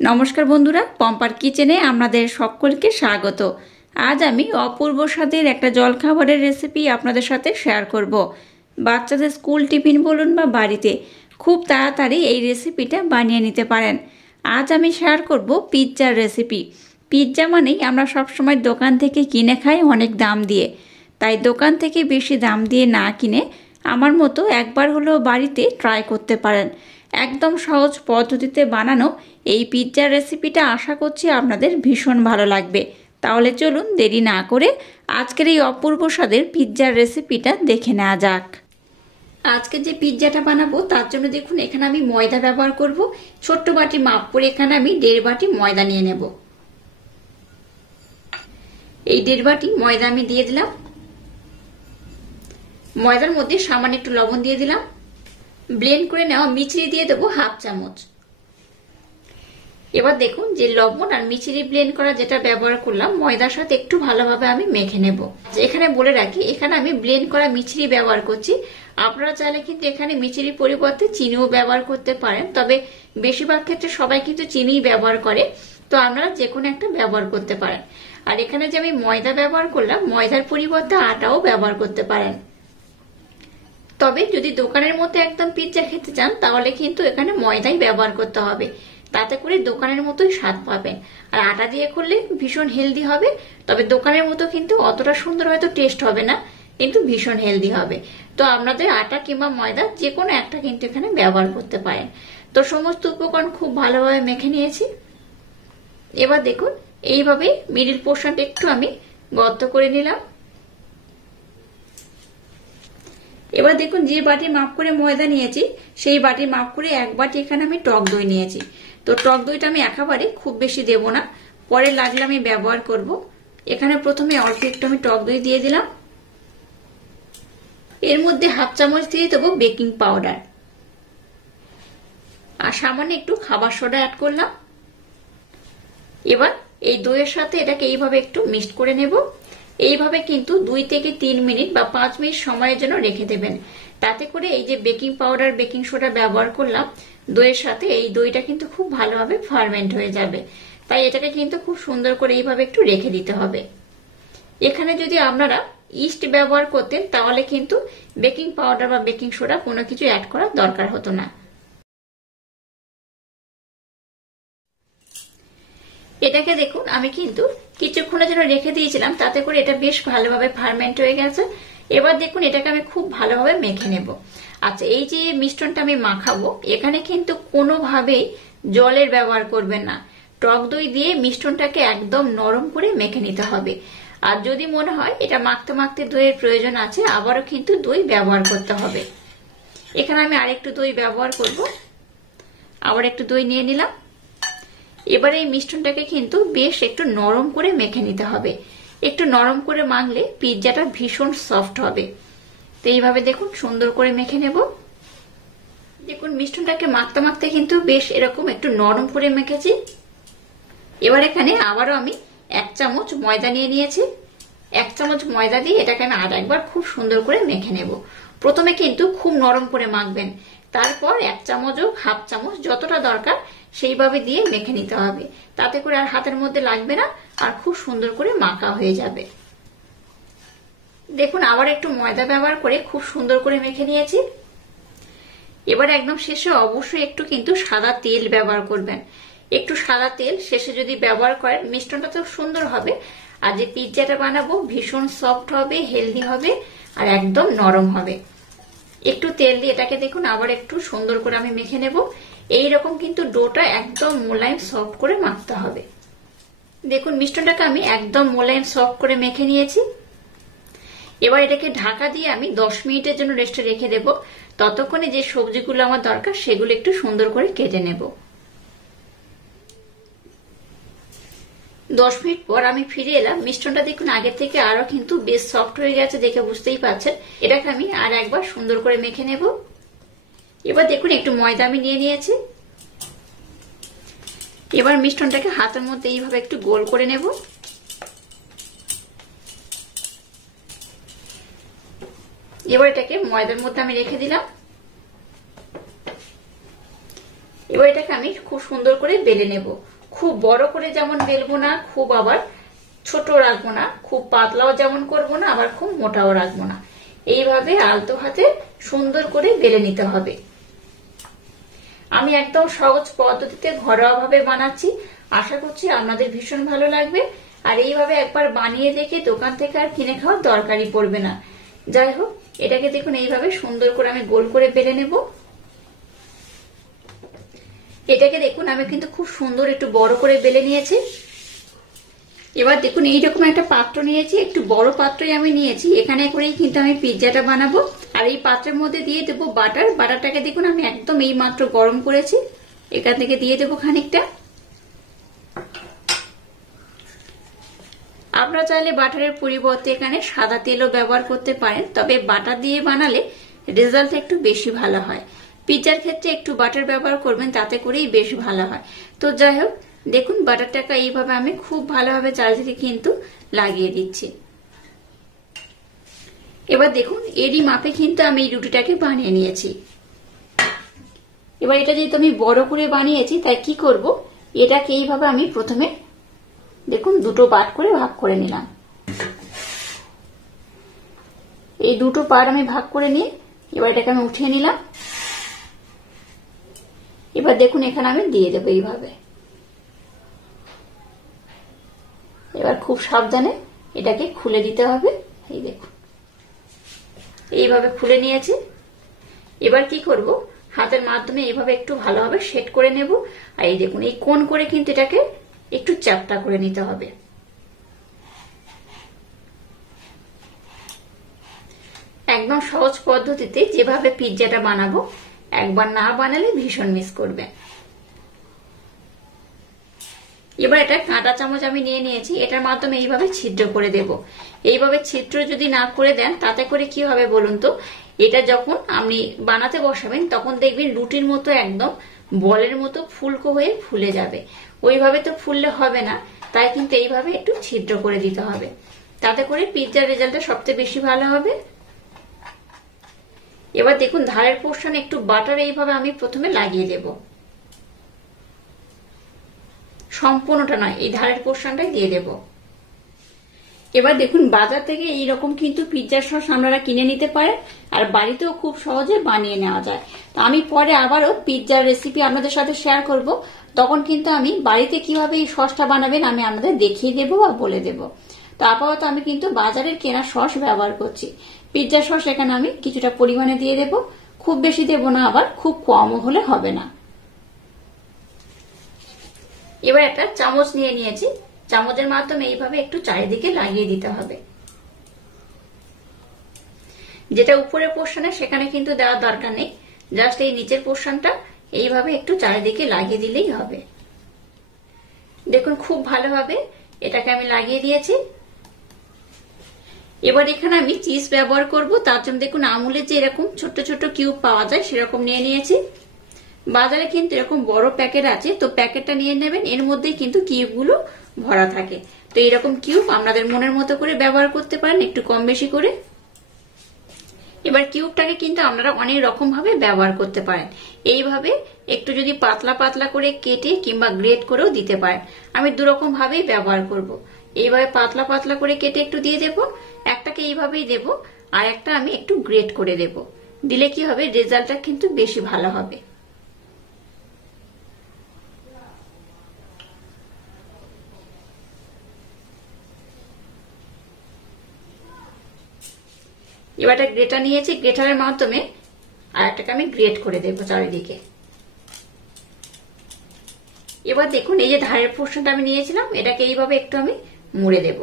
নমস্কার বন্ধুরা, পম্পার কিচেনে আপনাদের সকলকে স্বাগত। আজ আমি অপূর্ব স্বাদের একটা জলখাবারের রেসিপি আপনাদের সাথে শেয়ার করব। বাচ্চাদের স্কুল টিফিন বলুন বা বাড়িতে খুব তাড়াতাড়ি এই রেসিপিটা বানিয়ে নিতে পারেন। আজ আমি শেয়ার করব পিৎজার রেসিপি। পিৎজা মানেই আমরা সবসময় দোকান থেকে কিনে খাই অনেক দাম দিয়ে, তাই দোকান থেকে বেশি দাম দিয়ে না কিনে আমার মতো একবার হলেও বাড়িতে ট্রাই করতে পারেন। একদম সহজ পদ্ধতিতে বানানো এই পিৎজার রেসিপিটা আশা করছি আপনাদের ভীষণ ভালো লাগবে। তাহলে চলুন দেরি না করে আজকের এই অপূর্ব স্বাদের পিৎজার রেসিপিটা দেখে নেওয়া যাক। আজকে যে পিৎজাটা বানাবো তার জন্য দেখুন এখানে আমি ময়দা ব্যবহার করব। ছোট্ট বাটি মাপ করে এখানে আমি 1.5 বাটি ময়দা নিয়ে নেব। এই 1.5 বাটি ময়দা আমি দিয়ে দিলাম। ময়দার মধ্যে সামান্য একটু লবণ দিয়ে দিলাম। ব্লেন্ড করে নেওয়া মিছরি দিয়ে দেবো 1/2 চামচ। এবার দেখুন যে লবণ আর মিছরি ব্লেন্ড করা যেটা ব্যবহার করলাম ময়দার সাথে একটু ভালোভাবে আমি মেখে নেব। এখানে বলে রাখি এখানে আমি ব্লেন্ড করা মিছরি ব্যবহার করছি। আপনারা চাইলে কিন্তু এখানে মিছরির পরিবর্তে চিনিও ব্যবহার করতে পারেন, তবে বেশিরভাগ ক্ষেত্রে সবাই কিন্তু চিনি ব্যবহার করে, তো আপনারা যে কোনো একটা ব্যবহার করতে পারেন। আর এখানে যে আমি ময়দা ব্যবহার করলাম ময়দার পরিবর্তে আটাও ব্যবহার করতে পারেন। তবে যদি দোকানের মতো একদম পিৎজা খেতে চান তাহলে কিন্তু এখানে ময়দাই ব্যবহার করতে হবে, তাতে করে দোকানের মতোই স্বাদ পাবেন। আর আটা দিয়ে করলে ভীষণ হেলদি হবে, তবে দোকানের মতো কিন্তু অতটা সুন্দর হয়তো টেস্ট হবে না, কিন্তু ভীষণ হেলদি হবে। তো আপনাদের আটা কিংবা ময়দা যে কোনো একটা কিন্তু এখানে ব্যবহার করতে পারেন। তো সমস্ত উপকরণ খুব ভালোভাবে মেখে নিয়েছি। এবার দেখুন এইভাবে মিডিল পোর্শনটা একটু আমি গর্ত করে নিলাম। এবার দেখুন যে বাটি মাপ করে ময়দা নিয়েছি সেই বাটি মাপ করে 1 বাটি এখানে আমি টক দই নিয়েছি। তো টক দইটা আমি একেবারে খুব বেশি দেব না, পরে লাগলে আমি ব্যবহার করব। এখানে প্রথমে অল্প একটু আমি টক দই দিয়ে দিলাম। এর মধ্যে 1/2 চামচ দিয়ে দেবো বেকিং পাউডার আর সামান্য একটু খাবার সোডা অ্যাড করলাম। এবার এই দইয়ের সাথে এটাকে এইভাবে একটু মিক্সড করে নেব। এইভাবে কিন্তু 2 থেকে 3 মিনিট বা 5 মিনিট সময়ের জন্য রেখে দেবেন। তাতে করে এই যে বেকিং পাউডার বেকিং সোডা ব্যবহার করলাম দইয়ের সাথে, এই দইটা কিন্তু খুব ভালোভাবে ফার্মেন্ট হয়ে যাবে। তাই এটাকে কিন্তু খুব সুন্দর করে এইভাবে একটু রেখে দিতে হবে। এখানে যদি আপনারা ইস্ট ব্যবহার করতেন তাহলে কিন্তু বেকিং পাউডার বা বেকিং সোডা কোনো কিছু অ্যাড করার দরকার হতো না। এটাকে দেখুন আমি কিন্তু কিছুক্ষণের জন্য রেখে দিয়েছিলাম, তাতে করে এটা বেশ ভালোভাবে ফার্মেন্ট হয়ে গেছে। এবার দেখুন এটাকে আমি খুব ভালোভাবে মেখে নেব। আচ্ছা, এই যে মিশ্রণটা আমি মাখাবো এখানে কিন্তু কোনোভাবেই জলের ব্যবহার করবেন না। টক দই দিয়ে মিশ্রণটাকে একদম নরম করে মেখে নিতে হবে। আর যদি মনে হয় এটা মাখতে মাখতে দইয়ের প্রয়োজন আছে আবারও কিন্তু দই ব্যবহার করতে হবে। এখানে আমি আরেকটু দই ব্যবহার করব। আবার একটু দই নিয়ে নিলাম। এবারে এই মিশ্রণটাকে কিন্তু বেশ একটু নরম করে মেখে নিতে হবে। একটু নরম করে মাখলে পিৎজাটা ভীষণ সফট হবে। তো এইভাবে দেখুন সুন্দর করে মেখে নেব। দেখুন মিশ্রণটাকে মাখতে মাখতে কিন্তু বেশ এরকম একটু নরম করে মেখেছি। এবার এখানে আবারও আমি 1 চামচ ময়দা নিয়ে নিয়েছি। 1 চামচ ময়দা দিয়ে এটাকে আমি আর একবার খুব সুন্দর করে মেখে নেব। প্রথমে কিন্তু খুব নরম করে মাখবেন, তারপর 1 চামচ ও 1/2 চামচ যতটা দরকার সেইভাবে দিয়ে মেখে নিতে হবে। তাতে করে আর হাতের মধ্যে লাগবে না আর খুব সুন্দর করে মাখা হয়ে যাবে। দেখুন আবার একটু ময়দা ব্যবহার করে খুব সুন্দর করে মেখে নিয়েছি। এবার একদম শেষে অবশ্যই একটু কিন্তু সাদা তেল ব্যবহার করবেন। একটু সাদা তেল শেষে যদি ব্যবহার করেন মিশ্রণটা তো সুন্দর হবে, আর যে পিৎজাটা বানাবো ভীষণ সফট হবে, হেলদি হবে আর একদম নরম হবে। একটু তেল দিয়ে এটাকে দেখুন আবার একটু সুন্দর করে আমি মেখে নেব। এইরকম কিন্তু ডোটা একদম মোলায়েম সফট করে মাখতে হবে। দেখুন মিশ্রণটাকে আমি একদম মোলায়েম সফট করে মেখে নিয়েছি। এবার এটাকে ঢাকা দিয়ে আমি 10 মিনিটের জন্য রেস্টে রেখে দেব। ততক্ষণে যে সবজিগুলো আমার দরকার সেগুলো একটু সুন্দর করে কেটে নেব। 10 মিনিট পর আমি ফিরে এলাম। মিশ্রণটা দেখুন আগের থেকে আরো কিন্তু বেশ সফট হয়ে গেছে, দেখে বুঝতেই পারছেন। এটাকে আমি আর একবার সুন্দর করে মেখে নেব। এবার দেখুন একটু ময়দা আমি নিয়ে নিয়েছি। এবার মিশ্রণটাকে হাতের মধ্যে এইভাবে একটু গোল করে নেব। এবার এটাকে ময়দার মধ্যে আমি রেখে দিলাম। এবার এটাকে আমি খুব সুন্দর করে বেলে নেব। খুব বড় করে যেমন বেলবো না, খুব আবার ছোট রাখবো না, খুব পাতলাও যেমন করবো না, আবার খুব মোটাও রাখবো না। এইভাবে আলতো হাতে সুন্দর করে বেলে নিতে হবে। আমি একদম সহজ পদ্ধতিতে ঘরোয়া ভাবে বানাচ্ছি, আশা করছি আপনাদের ভীষণ ভালো লাগবে। আর এইভাবে একবার বানিয়ে দেখে দোকান থেকে আর কিনে খাওয়ার দরকারই পড়বে না। যাই হোক, এটাকে দেখুন এইভাবে সুন্দর করে আমি গোল করে বেলে নেব। এটাকে দেখুন আমি কিন্তু খুব সুন্দর একটু বড় করে বেলে নিয়েছি। এবার দেখুন এইরকম একটা পাত্র নিয়েছি, একটু বড় পাত্রই আমি নিয়েছি। এখানে করেই কিন্তু আমি পিৎজাটা বানাবো। আর এই পাত্রের মধ্যে দিয়ে দেবো বাটার। বাটারটাকে দেখুন আমি একদম এই মাত্র গরম করেছি, এখান থেকে দিয়ে দেবো খানিকটা। আপনারা চাইলে বাটারের পরিবর্তে এখানে সাদা তেলও ব্যবহার করতে পারেন, তবে বাটার দিয়ে বানালে রেজাল্ট একটু বেশি ভালো হয়। পিৎজার ক্ষেত্রে একটু বাটার ব্যবহার করবেন, তাতে করেই বেশ ভালো হয়। তো যাই হোক, দেখুন বাটারটাকে এইভাবে আমি খুব ভালোভাবে চারিদিকে কিন্তু লাগিয়ে দিচ্ছি। এবার দেখুন এরই মাপে কিন্তু আমি এই রুটিটাকে বানিয়ে নিয়েছি। এবার এটা যেহেতু আমি বড় করে বানিয়েছি, তাই কি করব, এটাকে এইভাবে আমি প্রথমে দেখুন দুটো পার্ট করে ভাগ করে নিলাম। এই দুটো পার্ট আমি ভাগ করে নিয়ে এবার এটাকে আমি উঠিয়ে নিলাম। এবার দেখুন এখানে আমি দিয়ে দেবো এইভাবে। এবার খুব সাবধানে এটাকে খুলে দিতে হবে। এই দেখুন এইভাবে খুলে নিয়েছি। এবার কি করব, হাতের মাধ্যমে এইভাবে একটু ভালোভাবে সেট করে নেব। আর এই দেখুন এই কোণ করে কিন্তু এটাকে একটু চ্যাপ্টা করে নিতে হবে। একদম সহজ পদ্ধতিতে যেভাবে পিৎজাটা বানাবো, একবার না বানালে ভীষণ মিস করবে। এবার এটা কাঁটা চামচ আমি নিয়ে নিয়েছি, এটার মাধ্যমে এইভাবে ছিদ্র করে দেব। এইভাবে ছিদ্র যদি না করে দেন, তাতে করে কি হবে বলুন তো, এটা যখন আপনি বানাতে বসাবেন তখন দেখবেন রুটির মতো একদম বলের মতো ফুলকো হয়ে ফুলে যাবে। ওইভাবে তো ফুললে হবে না, তাই কিন্তু এইভাবে একটু ছিদ্র করে দিতে হবে, তাতে করে পিৎজার রেজাল্টটা সবচেয়ে বেশি ভালো হবে। এবার দেখুন ধারের পোর্শনে একটু বাটার এইভাবে আমি প্রথমে লাগিয়ে দেব। সম্পূর্ণটা নয়, এই ধারের পোর্শনটাই দিয়ে দেব। এবার দেখুন বাজার থেকে এইরকম কিন্তু পিৎজা সস আপনারা কিনে নিতে পারেন, আর বাড়িতেও খুব সহজে বানিয়ে নেওয়া যায়। তো আমি পরে আবারও পিৎজার রেসিপি আপনাদের সাথে শেয়ার করব, তখন কিন্তু আমি বাড়িতে কিভাবে এই সসটা বানাবেন আমি আপনাদের দেখিয়ে দেবো বা বলে দেব। তো আপাতত আমি কিন্তু বাজারের কেনা সস ব্যবহার করছি। পিৎজা সস এখানে আমি কিছুটা পরিমাণে দিয়ে দেব, খুব বেশি দেব না, আবার খুব কমও হলে হবে না। এবার একটা চামচ নিয়ে নিয়েছি, চামচের মাধ্যমে এইভাবে একটু চারিদিকে লাগিয়ে দিতে হবে। যেটা উপরের পোর্শনে সেখানে কিন্তু দেওয়ার দরকার নেই, জাস্ট এই নিচের পোর্শনটা এইভাবে একটু চারিদিকে লাগিয়ে দিলেই হবে। দেখুন খুব ভালোভাবে এটাকে আমি লাগিয়ে দিয়েছি। এবার এখানে আমি চিজ ব্যবহার করব, তার জন্য দেখুন আমুলের যে এরকম ছোট ছোট কিউব পাওয়া যায় সেরকম নিয়ে নিয়েছি। বাজারে কিন্তু এরকম বড় প্যাকেট আছে, তো প্যাকেটটা নিয়ে নেবেন, এর মধ্যেই কিন্তু কিউবগুলো ভরা থাকে। তো এইরকম কিউব আপনাদের মনের মতো করে ব্যবহার করতে পারেন, একটু কম বেশি করে। এবার কিউবটাকে কিন্তু আপনারা অনেক রকম ভাবে ব্যবহার করতে পারেন। এইভাবে একটু যদি পাতলা পাতলা করে কেটে কিংবা গ্রেট করেও দিতে পারেন। আমি দুরকম ভাবেই ব্যবহার করব। এইভাবে পাতলা পাতলা করে কেটে একটু দিয়ে দেব, একটাকে এইভাবেই দেব, আর একটা আমি একটু গ্রেট করে দেব। দিলে কি হবে, রেজাল্টটা কিন্তু বেশি ভালো হবে। এবার একটা গ্রেটার নিয়েছি, গ্রেটারের মাধ্যমে আর একটাকে আমি গ্রেট করে দেবো চারিদিকে। এবার দেখুন এই যে ধারের পোর্শনটা আমি নিয়েছিলাম, এটাকে এইভাবে একটু আমি মুড়ে দেব।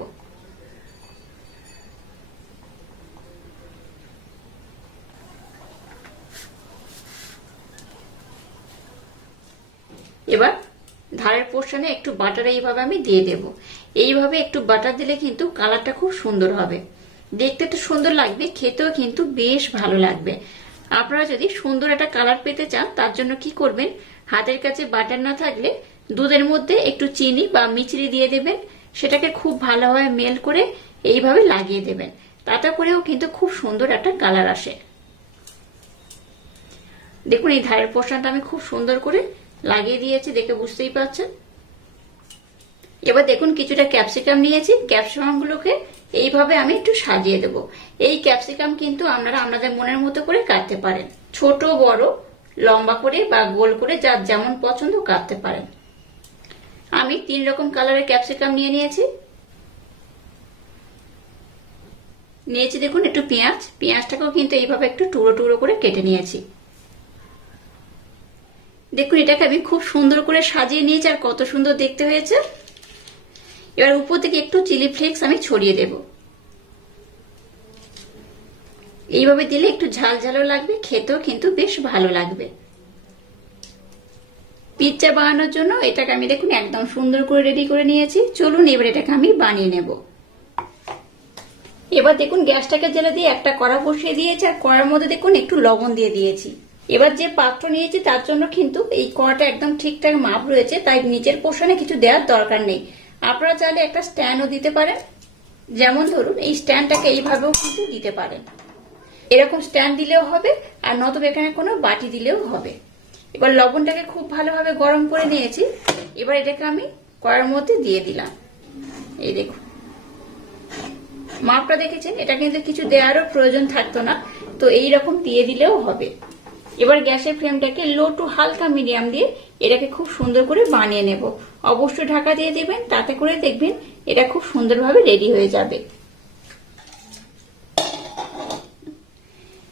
এবার ধারের পোর্শনে একটু বাটার এইভাবে আমি দিয়ে দেব। এইভাবে একটু বাটার দিলে কিন্তু কালারটা খুব সুন্দর হবে, দেখতে তো সুন্দর লাগবে, খেতেও কিন্তু বেশ ভালো লাগবে। আপনারা যদি সুন্দর একটা কালার পেতে চান, তার জন্য কি করবেন, হাতের কাছে বাটার না থাকলে দুধের মধ্যে একটু চিনি বা মিছরি দিয়ে দেবেন, সেটাকে খুব ভালোভাবে মেল্ট করে এইভাবে লাগিয়ে দেবেন, তাতে করেও কিন্তু খুব সুন্দর একটা কালার আসে। দেখুন এই ধারের পোর্শনটা আমি খুব সুন্দর করে লাগিয়ে দিয়েছি, দেখে বুঝতেই পারছেন। এবার দেখুন কিছুটা ক্যাপসিকাম নিয়েছি, ক্যাপসিকাম গুলোকে এইভাবে আমি একটু সাজিয়ে দেব। এই ক্যাপসিকাম কিন্তু আপনারা আপনাদের মনের মতো করে কাটতে পারেন, ছোট বড়, লম্বা করে বা গোল করে, যার যেমন পছন্দ কাটতে পারেন। আমি 3 রকম কালারের ক্যাপসিকাম নিয়েছি। দেখুন একটু পেঁয়াজ, পেঁয়াজটাকেও কিন্তু এইভাবে একটু টুকরো টুকরো করে কেটে নিয়েছি। দেখুন এটাকে আমি খুব সুন্দর করে সাজিয়ে নিয়েছি, আর কত সুন্দর দেখতে হয়েছে। এবার উপর থেকে একটু চিলি ফ্লেক্স আমি ছড়িয়ে দেব। এইভাবে দিলে একটু ঝাল ঝালও লাগবে, খেতেও কিন্তু বেশ ভালো লাগবে। পিৎজা বানানোর জন্য এটাকে আমি দেখুন একদম সুন্দর করে রেডি করে নিয়েছি। চলুন এবার এটাকে আমি বানিয়ে নেব। এবার দেখুন গ্যাসটাকে জ্বালা দিয়ে একটা কড়া বসিয়ে দিয়েছি, আর কড়ার মধ্যে দেখুন একটু লবণ দিয়ে দিয়েছি। এবার যে পাত্র নিয়েছি তার জন্য কিন্তু এই কড়াটা একদম ঠিকঠাক মাপ রয়েছে, তাই নিচের পোর্শনে কিছু দেওয়ার দরকার নেই। আপনারা চাইলে একটা স্ট্যান্ডও দিতে পারেন, যেমন ধরুন এই স্ট্যান্ডটাকে এইভাবেও কিন্তু দিতে পারেন। এরকম স্ট্যান্ড দিলেও হবে, আর নতুবা এখানে কোনো বাটি দিলেও হবে। এবার লবণটাকে খুব ভালোভাবে গরম করে নিয়েছি। এবার এটাকে আমি কড়ার মধ্যে দিয়ে দিলাম। এই দেখুন মাপটা দেখেছেন, এটা কিন্তু কিছু দেওয়ারও প্রয়োজন থাকতো না, তো এইরকম দিয়ে দিলেও হবে। এবার গ্যাসের ফ্লেমটাকে লো টু হালকা মিডিয়াম দিয়ে এটাকে খুব সুন্দর করে বানিয়ে নেব। অবশ্যই ঢাকা দিয়ে দিবেন, তাতে করে দেখবেন এটা খুব সুন্দরভাবে রেডি হয়ে যাবে।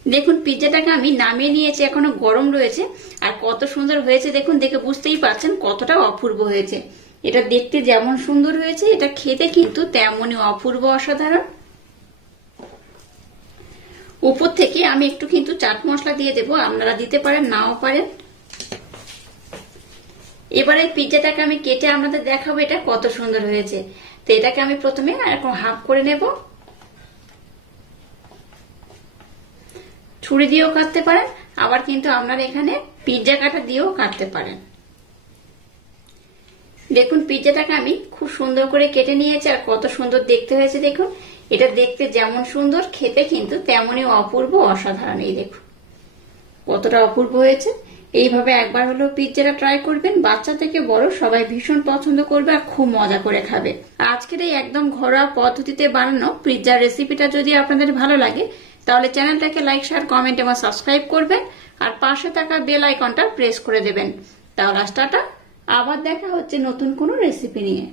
দেখুন পিৎজাটাকে আমি নামিয়ে নিয়েছি, এখনো গরম রয়েছে, আর কত সুন্দর হয়েছে দেখুন, দেখে বুঝতেই পারছেন কতটা অপূর্ব হয়েছে। এটা দেখতে যেমন সুন্দর হয়েছে, এটা খেতে কিন্তু তেমনই অপূর্ব অসাধারণ। উপর থেকে আমি একটু কিন্তু চাট মশলা দিয়ে দেবো, আপনারা দিতে পারেন নাও পারেন। এবারে পিৎজাটাকে আমি কেটে আপনাদের দেখাবো এটা কত সুন্দর হয়েছে। তো এটাকে আমি প্রথমে এরকম হাফ করে নেব, ছুরি দিয়েও কাটতে পারেন, আবার কিন্তু আপনারা এখানে পিৎজা কাটা দিয়েও কাটতে পারেন। দেখুন পিৎজাটাকে আমি খুব সুন্দর করে কেটে নিয়েছি, আর কত সুন্দর দেখতে হয়েছে দেখুন। এটা দেখতে যেমন সুন্দর, খেতে কিন্তু তেমনই অপূর্ব অসাধারণ। এই দেখুন কতটা অপূর্ব হয়েছে। এইভাবে একবার হলেও পিৎজাটা ট্রাই করবেন, বাচ্চা থেকে বড় সবাই ভীষণ পছন্দ করবে আর খুব মজা করে খাবে। আজকের এই একদম ঘরোয়া পদ্ধতিতে বানানো পিৎজার রেসিপিটা যদি আপনাদের ভালো লাগে, তাহলে চ্যানেলটাকে লাইক, শেয়ার, কমেন্ট এবং সাবস্ক্রাইব করবেন, আর পাশে থাকা বেল আইকনটা প্রেস করে দেবেন। তাহলে টাটা, আবার দেখা হচ্ছে নতুন কোনো রেসিপি নিয়ে।